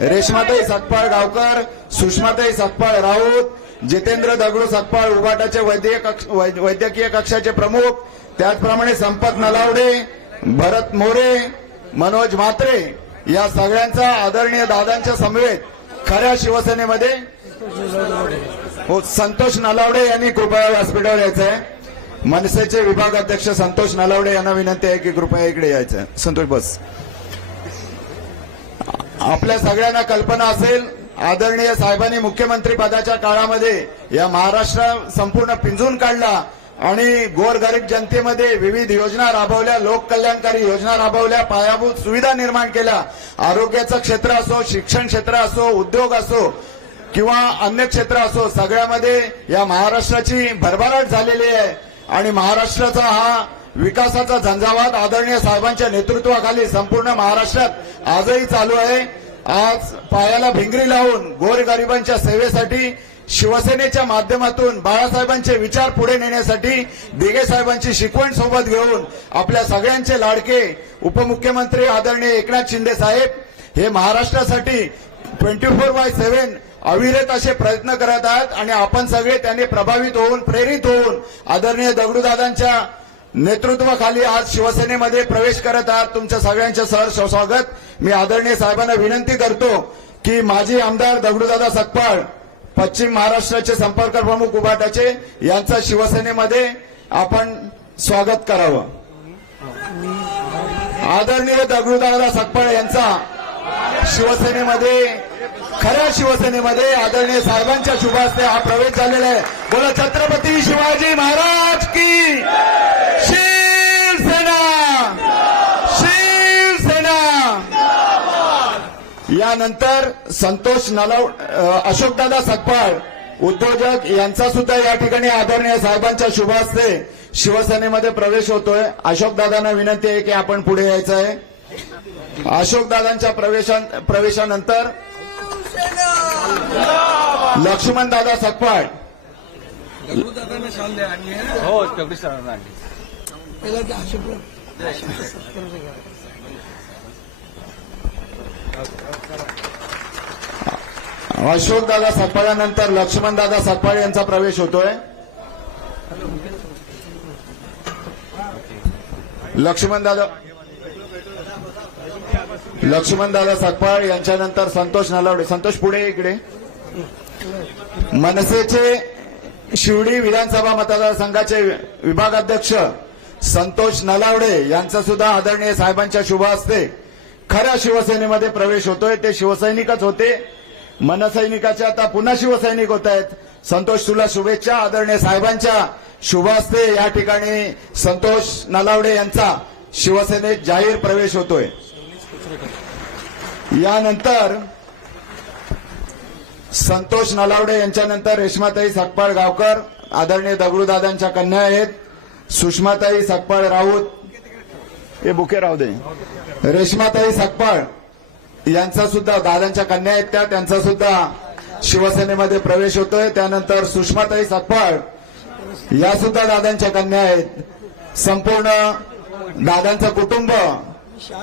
रेशमाताई सकपाळ गावकर सुषमाताई सकपाळ राऊत जितेंद्र दगडू सकपाळ उबाटाचे वैद्यकीय कक्ष- वैद्यकीय कक्षाचे प्रमुख त्याचप्रमाणे संपत नलावडे भरत मोरे मनोज म्हात्रे या सगळ्यांचा आदरणीय दादांच्या समवेत खऱ्या शिवसेनेमध्ये हो संतोष नलावडे यांनी कृपया व्यासपीठावर यायचं आहे मनसेचे विभाग अध्यक्ष संतोष नलावडे यांना विनंती आहे की कृपया इकडे यायचं संतोष बस. आपल्या सगळ्यांना कल्पना असेल आदरणीय साहेबांनी मुख्यमंत्री पदाच्या काळामध्ये या महाराष्ट्र संपूर्ण पिंजून काढला आणि गोरगरीब जनतेमध्ये विविध योजना राबवल्या लोककल्याणकारी योजना राबवल्या पायाभूत सुविधा निर्माण केल्या. आरोग्याचं क्षेत्र असो शिक्षण क्षेत्र असो उद्योग असो किंवा अन्य क्षेत्र असो सगळ्यामध्ये या महाराष्ट्राची भरभराट झालेली आहे. आणि महाराष्ट्राचा हा विकासाचा झंझावात आदरणीय साहेबांच्या नेतृत्वाखाली संपूर्ण महाराष्ट्रात आजही चालू आहे. आज पायाला भिंगरी लावून गोरगरिबांच्या सेवेसाठी शिवसेनेच्या माध्यमातून बाळासाहेबांचे विचार पुढे नेण्यासाठी दिघे साहेबांची शिकवण सोबत घेऊन आपल्या सगळ्यांचे लाडके उपमुख्यमंत्री आदरणीय एकनाथ शिंदे साहेब हे महाराष्ट्रासाठी ट्वेंटी फोर बाय सेव्हन अविरत असे प्रयत्न करत आहेत आणि आपण सगळे त्यांनी प्रभावित होऊन प्रेरित होऊन आदरणीय दगडूदादांच्या नेतृत्वाखाली आज शिवसेनेमध्ये प्रवेश करत आहात. तुमच्या सगळ्यांचं सहर्ष स्वागत मी आदरणीय साहेबांना विनंती करतो की माजी आमदार दगडूदादा सकपाळ पश्चिम महाराष्ट्राचे संपर्क प्रमुख उभाटाचे यांचं शिवसेनेमध्ये आपण स्वागत करावं. आदरणीय दगडूदादा सकपाळ यांचा शिवसेनेमध्ये खऱ्या शिवसेनेमध्ये आदरणीय साहेबांच्या शुभास्ते हा प्रवेश झालेला आहे. बोला छत्रपती शिवाजी महाराज की शिवसेना? शिवसेना! यानंतर संतोष नलाव अशोकदादा सकपाळ उद्योजक यांचा सुद्धा या ठिकाणी आदरणीय साहेबांच्या शुभास्ते शिवसेनेमध्ये प्रवेश होतोय. अशोकदादांना विनंती आहे की आपण पुढे यायचं आहे. अशोकदादांच्या प्रवेशा प्रवेशानंतर लक्ष्मण दादा सकपाळ हो अशोक दादा सकपाळानंतर लक्ष्मण दादा सकपाळ यांचा प्रवेश होतोय. लक्ष्मण दादा लक्ष्मण दादा सकपाळ यांच्यानंतर संतोष नलावडे. संतोष पुढे इकडे. मनसेचे शिवडी विधानसभा मतदारसंघाचे विभागाध्यक्ष संतोष नलावडे यांचा सुद्धा आदरणीय साहेबांच्या शुभ असते खऱ्या शिवसेनेमध्ये प्रवेश होतोय. ते शिवसैनिकच होते. मनसैनिकाचे आता पुन्हा शिवसैनिक होत आहेत. संतोष तुला शुभेच्छा. आदरणीय साहेबांच्या शुभ असते या ठिकाणी संतोष नलावडे यांचा शिवसेनेत जाहीर प्रवेश होतोय. यानंतर संतोष नलावडे यांच्यानंतर रेश्माताई सकपाळ गावकर आदरणीय दगडूदादांच्या कन्या आहेत सुषमाताई सकपाळ राऊत. हे बुके राहू दे. रेश्माताई सकपाळ यांचा सुद्धा दादांच्या कन्या आहेत त्या त्यांचा सुद्धा शिवसेनेमध्ये प्रवेश होतोय. त्यानंतर सुषमाताई सकपाळ या सुद्धा दादांच्या कन्या आहेत. संपूर्ण दादांचं कुटुंब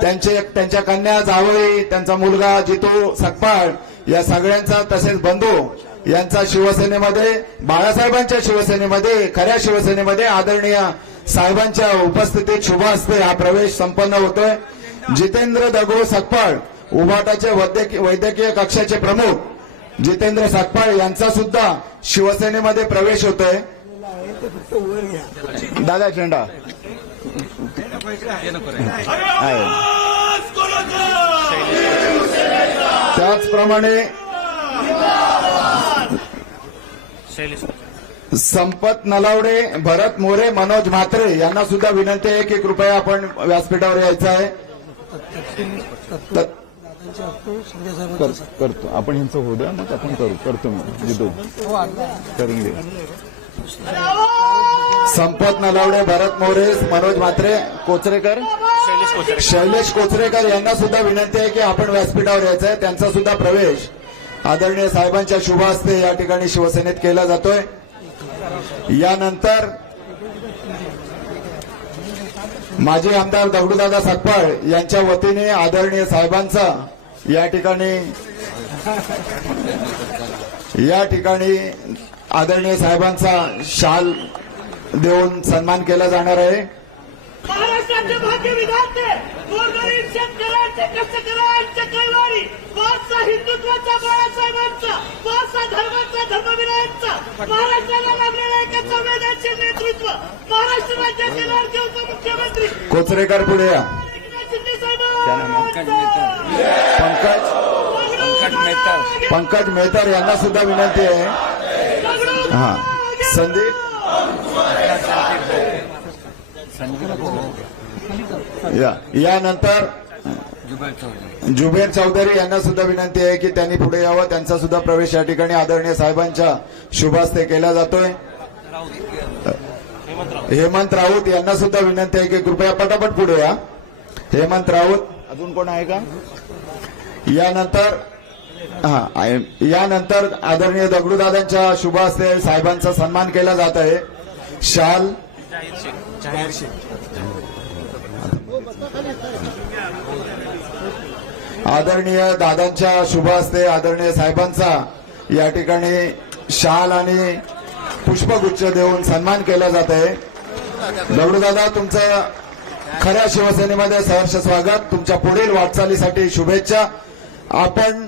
त्यांचे त्यांच्या कन्या जावई त्यांचा मुलगा जितू सकपाळ या सगळ्यांचा तसेच बंधू यांचा शिवसेनेमध्ये बाळासाहेबांच्या शिवसेनेमध्ये खऱ्या शिवसेनेमध्ये आदरणीय साहेबांच्या उपस्थितीत शुभ असते हा प्रवेश संपन्न होतोय. जितेंद्र दगडू सकपाळ उभाटाचे वैद्यकीय वैद्यकीय कक्षाचे प्रमुख. जितेंद्र सकपाळ यांचा सुद्धा शिवसेनेमध्ये प्रवेश होतोय. दादा झेंडा. आहे. त्याचप्रमाणे संपत नलावडे भरत मोरे मनोज म्हात्रे यांना सुद्धा विनंती आहे की कृपया आपण व्यासपीठावर यायचं आहे. करतो. आपण यांचं होऊ द्या मग आपण करू करतो मी. देतो करून देऊ संपत नलावडे भरत मोरे मनोज म्हात्रे कोचरेकर. शैलेश कोचरेकर. यांना सुद्धा विनंती आहे की आपण व्यासपीठावर यायचं आहे. त्यांचा सुद्धा प्रवेश आदरणीय साहेबांच्या शुभ हस्ते या ठिकाणी शिवसेनेत केला जातोय. यानंतर माजी आमदार दगडूदादा सकपाळ यांच्या वतीने आदरणीय साहेबांचा या ठिकाणी या ठिकाणी आदरणीय साहेबांचा शाल देऊन सन्मान केला जाणार आहे. महाराष्ट्राचे भाग्य विधाते गोरगरीब शेतकऱ्यांचे कष्टकऱ्यांचे कैवारी वारसा हिंदुत्वाचा बाळासाहेबांचा वारसा धर्माचा धर्मवीरांचा महाराष्ट्राला लाभलेला एका संवेदनशील नेतृत्व महाराष्ट्र राज्याचे लाडके उपमुख्यमंत्री. कोचरेकर पुढे या. शिंदे पंकज साहेबांचा पंकज. पंकज मेहतर पंकज मेहतर यांना सुद्धा विनंती आहे. हा. संदीप. या. यानंतर जुबेर चौधरी यांना सुद्धा विनंती आहे की त्यांनी पुढे यावं. त्यांचा सुद्धा प्रवेश या ठिकाणी आदरणीय साहेबांच्या शुभास्ते केला जातोय. हेमंत राऊत यांना सुद्धा विनंती आहे की कृपया पटापट पुढे या. हेमंत राऊत. अजून कोण आहे का? यानंतर हा यानंतर आदरणीय दगडूदादांच्या शुभास्ते साहेबांचा सन्मान केला जात आहे. शाल आदरणीय दादांच्या शुभ हस्ते आदरणीय साहेबांचा या ठिकाणी शाल आणि पुष्पगुच्छ देऊन सन्मान केला जात आहे. दगडूदादा तुमचं खऱ्या शिवसेनेमध्ये सहर्ष स्वागत. तुमच्या पुढील वाटचालीसाठी शुभेच्छा. आपण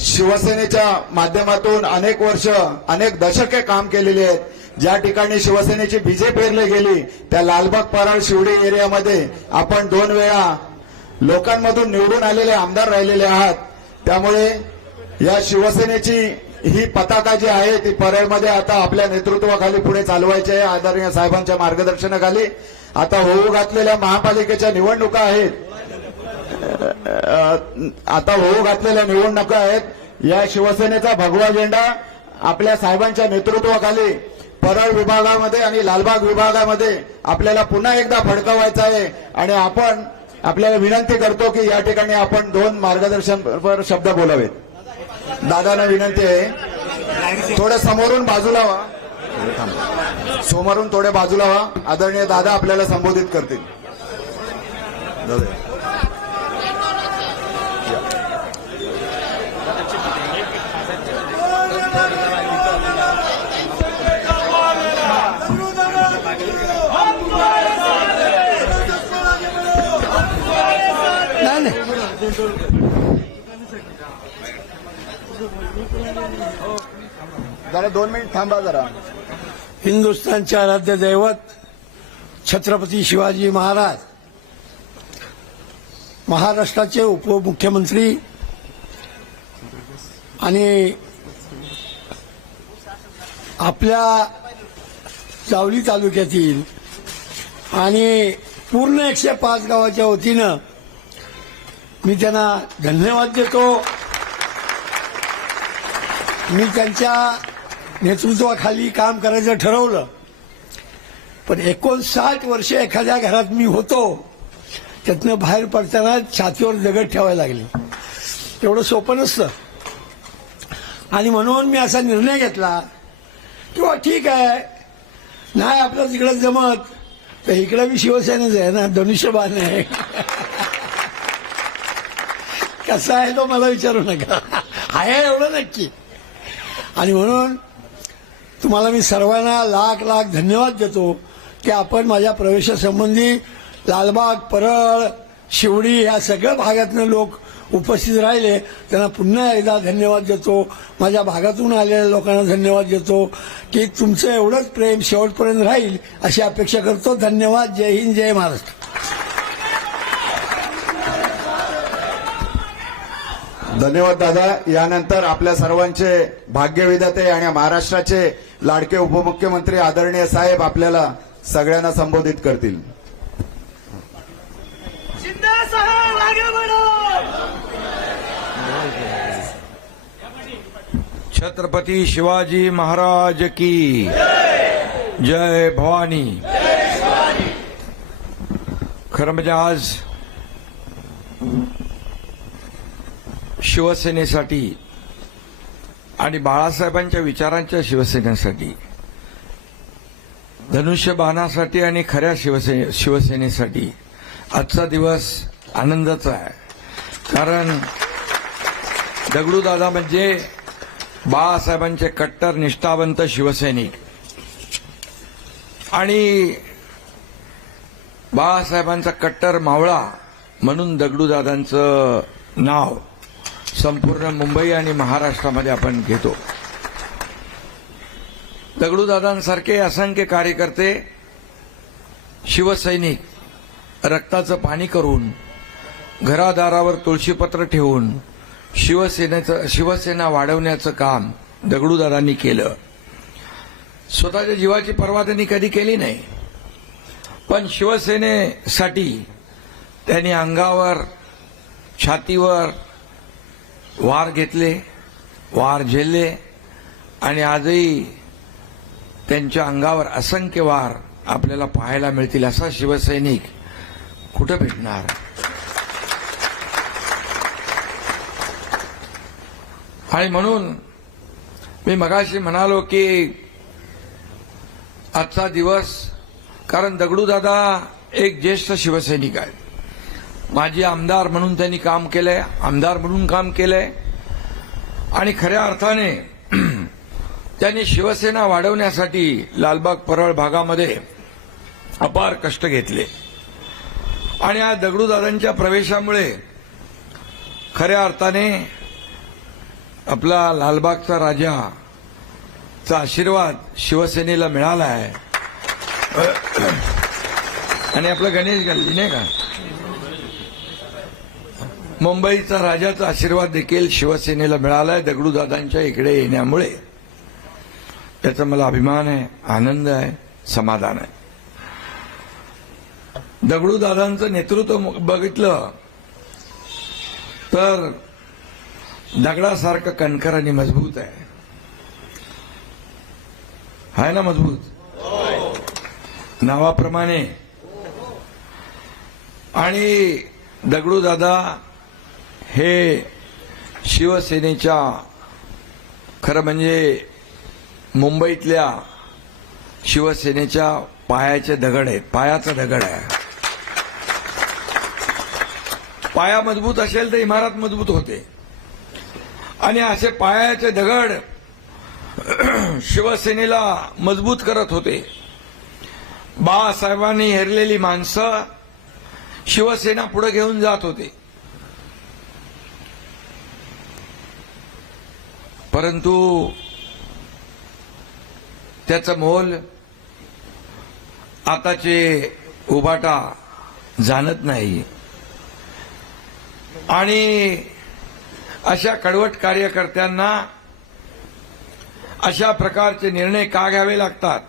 शिवसेनेच्या माध्यमातून अनेक वर्ष अनेक दशके काम केलेली आहेत. ज्या ठिकाणी शिवसेनेची बीजे पेरली गेली त्या लालबाग पराळ शिवडी एरियामध्ये आपण दोन वेळा लोकांमधून निवडून आलेले आमदार राहिलेले आहात. त्यामुळे या शिवसेनेची ही पताका जी आहे ती परळमध्ये आता आपल्या नेतृत्वाखाली पुढे चालवायची आहे आदरणीय साहेबांच्या मार्गदर्शनाखाली. आता होऊ घातलेल्या महापालिकेच्या निवडणुका आहेत. आता होऊ घातलेल्या निवडणुका आहेत. या शिवसेनेचा भगवा झेंडा आपल्या साहेबांच्या नेतृत्वाखाली परळ विभागामध्ये आणि लालबाग विभागामध्ये आपल्याला पुन्हा एकदा फडकवायचं आहे. आणि आपण आपल्याला विनंती करतो की या ठिकाणी आपण दोन मार्गदर्शनपर शब्द बोलावेत. दादांना विनंती आहे. थोडं समोरून बाजूला व्हा. समोरून थोडे बाजूला व्हा. आदरणीय दादा आपल्याला संबोधित करतील. जरा दोन मिनिट थांबा जरा. हिंदुस्थानचे आराध्य दैवत छत्रपती शिवाजी महाराज महाराष्ट्राचे उपमुख्यमंत्री आणि आपल्या जावली तालुक्यातील आणि पूर्ण एकशे पाच गावाच्या वतीनं मी त्यांना धन्यवाद देतो. मी त्यांच्या नेतृत्वाखाली काम करायचं ठरवलं. पण एकोणसाठ वर्ष एखाद्या घरात मी होतो त्यातनं बाहेर पडताना छातीवर दगड ठेवायला लागले. एवढं सोपं नसतं. आणि म्हणून मी असा निर्णय घेतला किंवा ठीक आहे. नाही आपलं तिकडं जमत. तर इकडं मी शिवसेनेच आहे ना धनुष्यबाण आहे. कसा आहे तो मला विचारू नका. आहे एवढं नक्की. आणि म्हणून तुम्हाला मी सर्वांना लाख लाख धन्यवाद देतो की आपण माझ्या प्रवेशासंबंधी लालबाग परळ शिवडी ह्या सगळ्या भागातनं लोक उपस्थित राहिले. त्यांना पुन्हा एकदा धन्यवाद देतो. माझ्या भागातून आलेल्या लोकांना धन्यवाद देतो की तुमचं एवढंच प्रेम शेवटपर्यंत राहील अशी अपेक्षा करतो. धन्यवाद. जय हिंद जय महाराष्ट्र. धन्यवाद दादा. यानंतर आपल्या सर्वांचे भाग्यविधाते आणि महाराष्ट्राचे लाडके उपमुख्यमंत्री आदरणीय साहेब आपल्याला सगळ्यांना संबोधित करतील. छत्रपती शिवाजी महाराज की जय भवानी. खरं म्हणजे आज शिवसेनेसाठी आणि बाळासाहेबांच्या विचारांच्या शिवसेनेसाठी धनुष्यबाणासाठी आणि खऱ्या शिवसेने शिवसेनेसाठी आजचा दिवस आनंदाचा आहे. कारण दगडूदादा म्हणजे बाळासाहेबांचे कट्टर निष्ठावंत शिवसैनिक. आणि बाळासाहेबांचा कट्टर मावळा म्हणून दगडूदादांचं नाव संपूर्ण मुंबई आणि महाराष्ट्रामध्ये आपण घेतो. दगडूदादांसारखे असंख्य कार्यकर्ते शिवसैनिक रक्ताचं पाणी करून घरादारावर तुळशीपत्र ठेवून शिवसेनेचं शिवसेना वाढवण्याचं काम दगडूदादांनी केलं. स्वतःच्या जीवाची पर्वा त्यांनी कधी केली नाही. पण शिवसेनेसाठी त्यांनी अंगावर छातीवर वार घेतले वार झेलले आणि आजही त्यांच्या अंगावर असंख्य वार आपल्याला पाहायला मिळतील असा शिवसैनिक कुठं भेटणार? आणि म्हणून मी मगाशी म्हणालो की आजचा दिवस कारण दगडूदादा एक ज्येष्ठ शिवसैनिक आहेत. माजी आमदार म्हणून त्यांनी काम केलंय आमदार म्हणून काम केलंय. आणि खऱ्या अर्थाने त्यांनी शिवसेना वाढवण्यासाठी लालबाग परळ भागामध्ये अपार कष्ट घेतले. आणि या दगडूदादांच्या प्रवेशामुळे खऱ्या अर्थाने आपला लालबागचा राजा चा आशीर्वाद शिवसेनेला मिळाला आहे. आणि आपलं गणेश गल्ली नाही का? मुंबईचा राजाचा आशीर्वाद देखील शिवसेनेला मिळालाय दगडूदादांच्या इकडे येण्यामुळे. त्याचा मला अभिमान आहे आनंद आहे समाधान आहे. दगडूदादांचं नेतृत्व बघितलं तर दगडासारखं कणखर आणि मजबूत आहे. हाय ना मजबूत? नावाप्रमाणे. आणि दगडूदादा हे शिवसेनेच्या खरं म्हणजे मुंबईतल्या शिवसेनेच्या पायाचे दगड आहे पायाचा दगड आहे. पाया मजबूत असेल तर इमारत मजबूत होते. आणि असे पायाचे दगड शिवसेनेला मजबूत करत होते. बाळासाहेबांनी हेरलेली माणसं शिवसेना पुढे घेऊन जात होते. परंतु त्याचं मोल आताचे उबाटा जाणत नाही. आणि अशा कडवट कार्यकर्त्यांना अशा प्रकारचे निर्णय का घ्यावे लागतात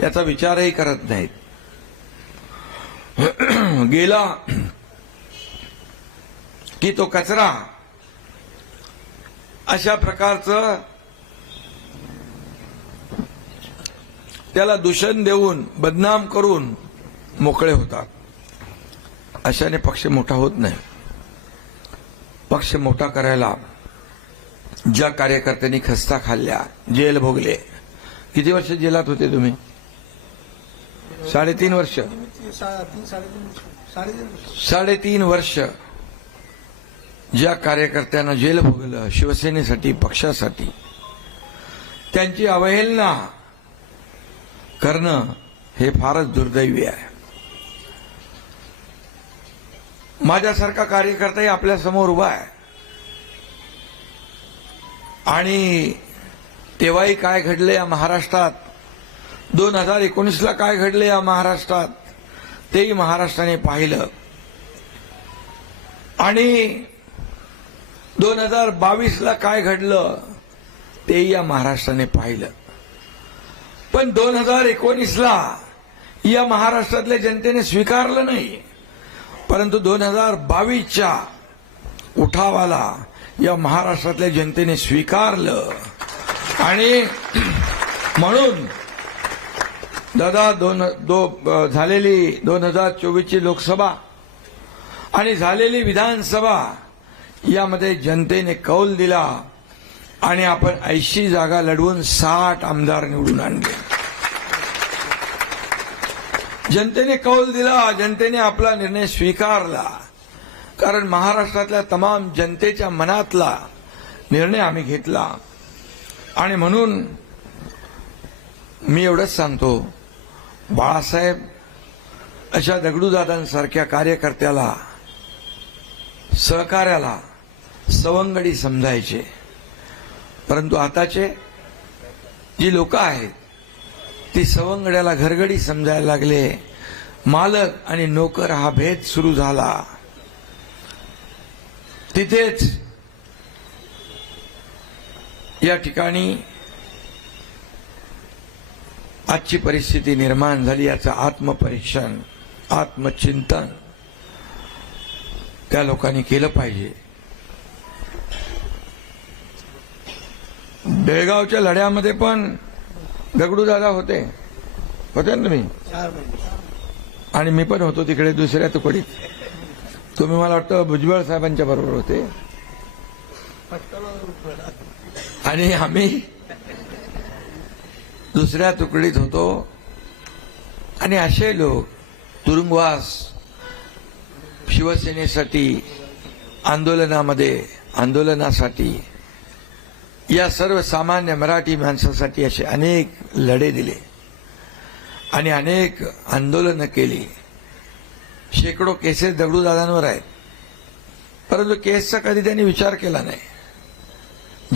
याचा विचारही करत नाहीत. गेला की तो कचरा अशा प्रकारचं त्याला दूषण देऊन बदनाम करून मोकळे होतात. अशाने पक्ष मोठा होत नाही. पक्ष मोठा करायला ज्या कार्यकर्त्यांनी खस्ता खाल्ल्या जेल भोगले. किती वर्ष जेलात होते तुम्ही? साडेतीन वर्ष. साडेतीन वर्ष. ज्या कार्यकर्त्यांना जेल भोगलं शिवसेनेसाठी पक्षासाठी त्यांची अवहेलना करणं हे फारच दुर्दैवी आहे. माझ्यासारखा कार्यकर्ताही आपल्यासमोर उभा आहे. आणि तेव्हाही काय घडलं या महाराष्ट्रात? दोन हजार एकोणीसला काय घडलं या महाराष्ट्रात? तेही महाराष्ट्राने पाहिलं. आणि दोन हजार बावीसला काय घडलं ते या महाराष्ट्राने पाहिलं. पण दोन हजार एकोणीसला या महाराष्ट्रातल्या जनतेने स्वीकारलं नाही. परंतु दोन हजार बावीसच्या उठावाला या महाराष्ट्रातल्या जनतेने स्वीकारलं. आणि म्हणून दादा दोन दो झालेली दोन हजार चोवीसची लोकसभा आणि झालेली विधानसभा यामध्ये जनतेने कौल दिला आणि आपण ऐंशी जागा लढवून साठ आमदार निवडून आणले. जनतेने कौल दिला जनतेने आपला निर्णय स्वीकारला. कारण महाराष्ट्रातल्या तमाम जनतेच्या मनातला निर्णय आम्ही घेतला. आणि म्हणून मी एवढंच सांगतो बाळासाहेब अशा दगडूदादांसारख्या कार्यकर्त्याला सहकार्याला सवंगडी समजायचे. परंतु आताचे जी लोक आहेत ती सवंगड्याला घरगडी समजायला लागले. मालक आणि नोकर हा भेद सुरू झाला. तिथेच या ठिकाणी आजची परिस्थिती निर्माण झाली याचं आत्मपरीक्षण आत्मचिंतन त्या लोकांनी केलं पाहिजे. बेळगावच्या लढ्यामध्ये पण दगडूदादा होते. होते ना तुम्ही? आणि मी पण होतो तिकडे दुसऱ्या तुकडीत. तुम्ही मला वाटतं भुजबळ साहेबांच्या बरोबर होते. आणि आम्ही दुसऱ्या तुकडीत होतो. आणि असे लोक तुरुंगवास शिवसेनेसाठी आंदोलनामध्ये आंदोलनासाठी या सर्व सामान्य मराठी माणसासाठी असे अनेक लढे दिले आणि अनेक आंदोलनं केली. शेकडो केसेस दगडूदादांवर आहेत. परंतु केसचा कधी त्यांनी विचार केला नाही.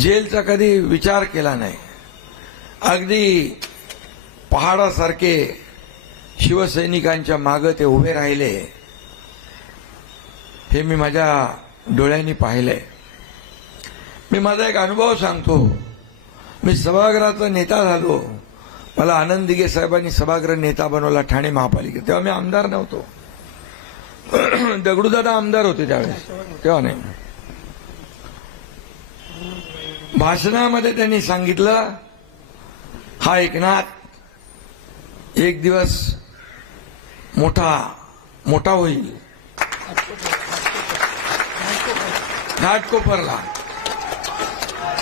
जेलचा कधी विचार केला नाही. अगदी पहाडासारखे शिवसैनिकांच्या मागं ते उभे राहिले. हे मी माझ्या डोळ्यांनी पाहिलंय. मी माझा एक अनुभव सांगतो. मी सभागृहाचा नेता झालो. मला आनंद दिघे साहेबांनी सभागृह नेता बनवला ठाणे महापालिकेत. तेव्हा मी आमदार नव्हतो. दगडूदादा आमदार होते त्यावेळेस. तेव्हा नाही. भाषणामध्ये त्यांनी सांगितलं हा एकनाथ एक दिवस मोठा मोठा होईल. घाटकोपरला.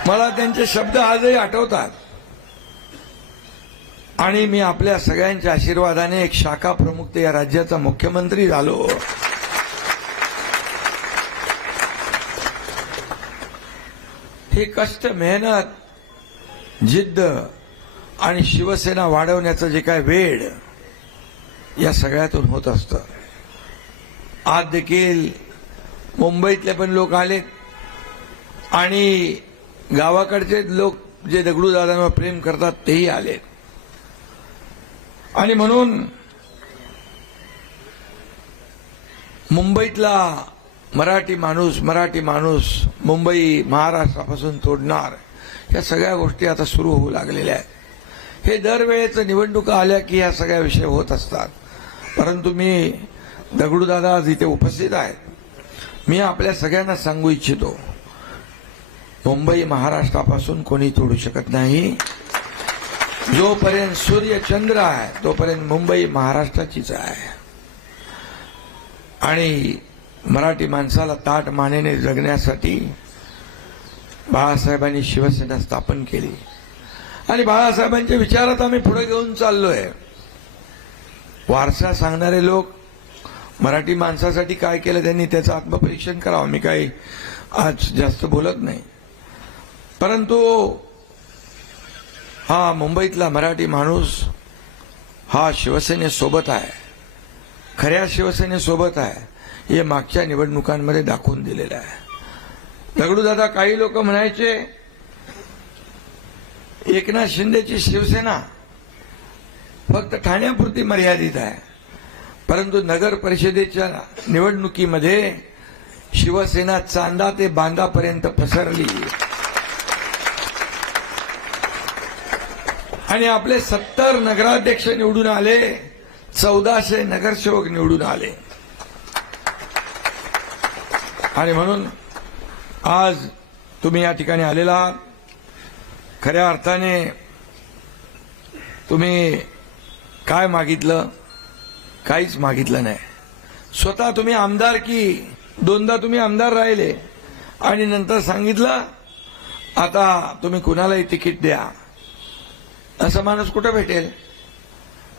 मला त्यांचे शब्द आजही आठवतात. आणि मी आपल्या सगळ्यांच्या आशीर्वादाने एक शाखा प्रमुख ते या राज्याचा मुख्यमंत्री झालो. हे कष्ट मेहनत जिद्द आणि शिवसेना वाढवण्याचं जे काय वेळ या सगळ्यातून होत असतं. आज देखील मुंबईतले पण लोक आलेत आणि गावाकडचे लोक जे दगडूदादांवर प्रेम करतात तेही आले. आणि म्हणून मुंबईतला मराठी माणूस मराठी माणूस मुंबई महाराष्ट्रापासून तोडणार या सगळ्या गोष्टी आता सुरू होऊ लागलेल्या आहेत. हे दरवेळेचं निवडणुका आल्या की या सगळ्या विषय होत असतात. परंतु मी दगडूदादा आज इथे उपस्थित आहेत मी आपल्या सगळ्यांना सांगू इच्छितो. मुंबई महाराष्ट्रापासून कोणी तोडू शकत नाही. जोपर्यंत सूर्य चंद्र आहे तोपर्यंत मुंबई महाराष्ट्राचीच आहे. आणि मराठी माणसाला ताट मानेने जगण्यासाठी बाळासाहेबांनी शिवसेना स्थापन केली. आणि बाळासाहेबांच्या विचारात आम्ही पुढे घेऊन चाललोय. वारसा सांगणारे लोक मराठी माणसासाठी काय केलं त्यांनी त्याचं आत्मपरीक्षण करावं. मी काही आज जास्त बोलत नाही. परंतु हा मुंबईतला मराठी माणूस हा शिवसेनेसोबत आहे. खऱ्या शिवसेनेसोबत आहे. हे मागच्या निवडणुकांमध्ये दाखवून दिलेलं आहे. दगडूदादा काही लोक म्हणायचे एकनाथ शिंदेची शिवसेना फक्त ठाण्यापुरती मर्यादित आहे. परंतु नगर परिषदेच्या निवडणुकीमध्ये शिवसेना चांदा ते बांदापर्यंत पसरली. आणि आपले सत्तर नगराध्यक्ष निवडून आले चौदाशे नगरसेवक निवडून आले. आणि म्हणून आज तुम्ही या ठिकाणी आलेला आहात. खऱ्या अर्थाने तुम्ही काय मागितलं? काहीच मागितलं नाही. स्वतः तुम्ही आमदार की दोनदा तुम्ही आमदार राहिले आणि नंतर सांगितलं आता तुम्ही कुणालाही तिकीट द्या. असा माणूस कुठं भेटेल?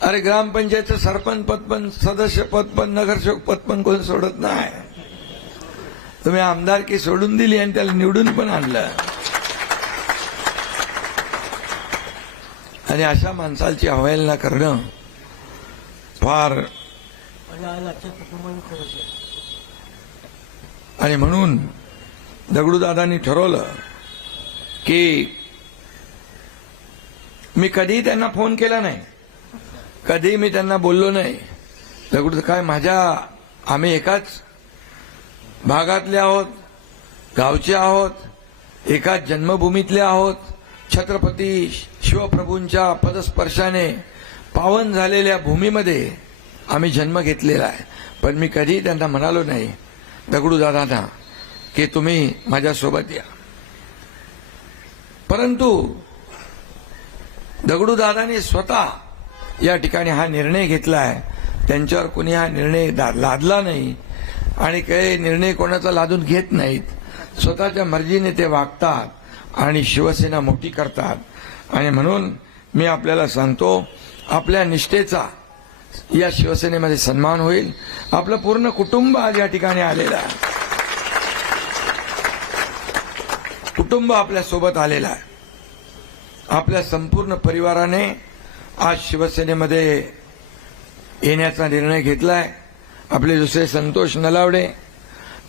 अरे ग्रामपंचायतचं सरपंच पदपण सदस्य पदपण नगरसेवक पदपण कोण सोडत नाही. तुम्ही आमदारकी सोडून दिली आणि त्याला निवडून पण आणलं. आणि अशा माणसाची अवहेलना करणं फार आणि म्हणून दगडूदादांनी ठरवलं की मी कधीही त्यांना फोन केला नाही. कधीही मी त्यांना बोललो नाही. दगडू काय माझ्या आम्ही एकाच भागातले आहोत गावचे आहोत एकाच जन्मभूमीतले आहोत छत्रपती शिवप्रभूंच्या पदस्पर्शाने पावन झालेल्या भूमीमध्ये आम्ही जन्म घेतलेला आहे. पण मी कधीही त्यांना म्हणालो नाही दगडू दादांना की तुम्ही माझ्यासोबत या. परंतु दगडूदादांनी स्वतः या ठिकाणी हा निर्णय घेतला आहे त्यांच्यावर कोणी हा निर्णय लादला नाही आणि काही निर्णय कोणाचा लादून घेत नाहीत. स्वतःच्या मर्जीने ते वागतात आणि शिवसेना मोठी करतात. आणि म्हणून मी आपल्याला सांगतो आपल्या निष्ठेचा या शिवसेनेमध्ये सन्मान होईल. आपलं पूर्ण कुटुंब आज या ठिकाणी आलेलं आहे. कुटुंब आपल्यासोबत आलेलं आहे. आपल्या संपूर्ण परिवाराने आज शिवसेनेमध्ये येण्याचा निर्णय घेतलाय. आपले दुसरे संतोष नलावडे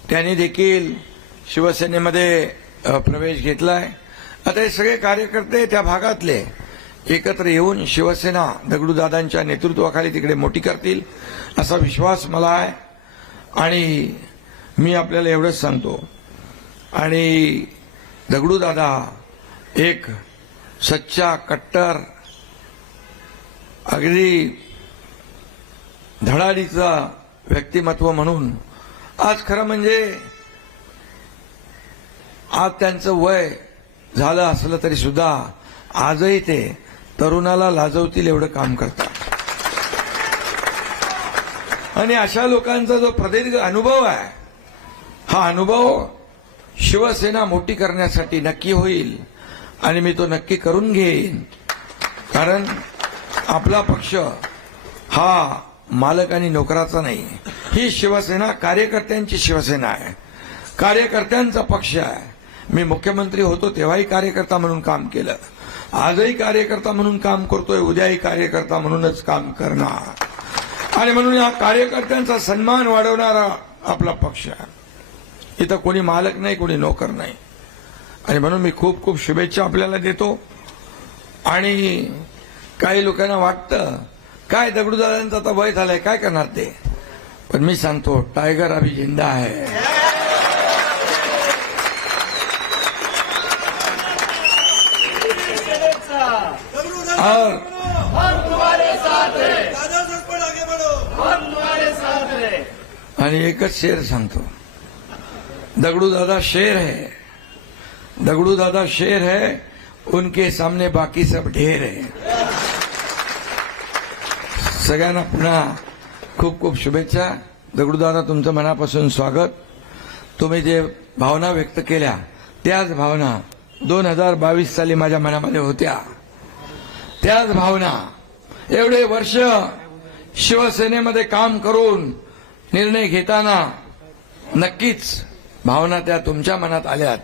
त्यांनी देखील शिवसेनेमध्ये प्रवेश घेतलाय. आता हे सगळे कार्यकर्ते त्या भागातले एकत्र येऊन शिवसेना दगडूदादांच्या नेतृत्वाखाली तिकडे मोठी करतील असा विश्वास मला आहे आणि मी आपल्याला एवढंच सांगतो. आणि दगडूदादा एक सच्चा कट्टर अगदी धडाडीचा व्यक्तिमत्व म्हणून. आज खरं म्हणजे आज त्यांचं वय झालं असलं तरी सुद्धा आजही ते तरुणाला लाजवतील एवढं काम करतात. आणि अशा लोकांचा जो प्रदीर्घ अनुभव आहे हा अनुभव शिवसेना मोठी करण्यासाठी नक्की होईल. आणि मी तो नक्की करून घेईन. कारण आपला पक्ष हा मालक आणि नोकराचा नाही. ही शिवसेना कार्यकर्त्यांची शिवसेना आहे. कार्यकर्त्यांचा पक्ष आहे. मी मुख्यमंत्री होतो तेव्हाही कार्यकर्ता म्हणून काम केलं. आजही कार्यकर्ता म्हणून काम करतोय उद्याही कार्यकर्ता म्हणूनच काम करणार. आणि म्हणून या कार्यकर्त्यांचा सन्मान वाढवणारा आपला पक्ष आहे. इथं कोणी मालक नाही कोणी नोकर नाही. आणि म्हणून मी खूप खूप शुभेच्छा आपल्याला देतो. आणि काही लोकांना वाटतं काय दगडूदादांचं आता वय झालंय काय करणार ते? पण मी सांगतो टायगर अभी जिंदा आहे. और हैं हैं आणि एकच शेर सांगतो दगडू दादा शेर है दगडू दादा शेर है उनके सामने बाकी सब ढेर है। सगळ्यांना पुन्हा खूप खूप शुभेच्छा। दगडूदादा तुमचं मनापासून स्वागत। तुम्ही जे भावना व्यक्त केल्या त्याच भावना दोन हजार बावीस साली माझ्या मनामध्ये होत्या। त्याच भावना एवढे वर्ष शिवसेनेमध्ये काम करून निर्णय घेताना नक्कीच भावना त्या तुमच्या मनात आल्यात।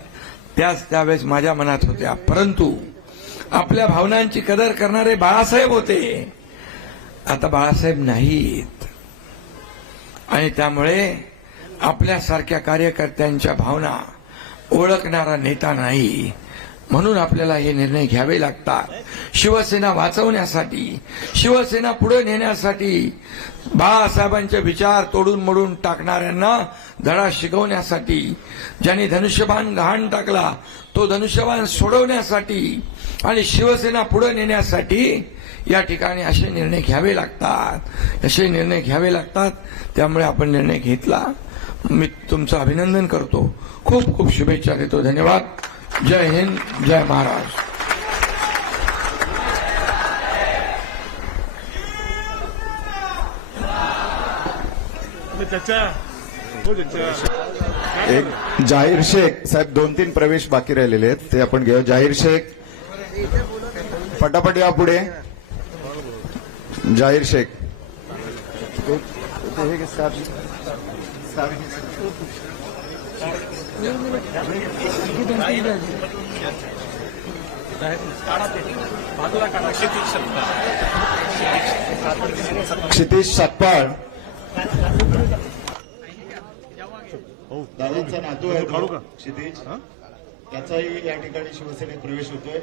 त्याच त्यावेळेस माझ्या मनात होत्या. परंतु आपल्या भावनांची कदर करणारे बाळासाहेब होते. आता बाळासाहेब नाहीत. आणि त्यामुळे आपल्यासारख्या कार्यकर्त्यांच्या भावना ओळखणारा नेता नाही. म्हणून आपल्याला हे निर्णय घ्यावे लागतात. शिवसेना वाचवण्यासाठी शिवसेना पुढे नेण्यासाठी बाळासाहेबांचे विचार तोडून मोडून टाकणाऱ्यांना धडा शिकवण्यासाठी ज्यांनी धनुष्यबाण गहाण टाकला तो धनुष्यबाण सोडवण्यासाठी आणि शिवसेना पुढे नेण्यासाठी या ठिकाणी असे निर्णय घ्यावे लागतात. असे निर्णय घ्यावे लागतात त्यामुळे आपण निर्णय घेतला. मी तुमचं अभिनंदन करतो. खूप खूप शुभेच्छा देतो. धन्यवाद. जय हिंद जय महाराष्ट्र एक जाहीर शेख साहेब दोन तीन प्रवेश बाकी राहिलेले आहेत ते आपण घेऊ जाहीर शेख पटापट या पुढे. जाहीर शेख. क्षितिश सकपाळ दादांचा नातू आहे तो, क्षितिज. त्याचाही या ठिकाणी शिवसेनेत प्रवेश होतोय.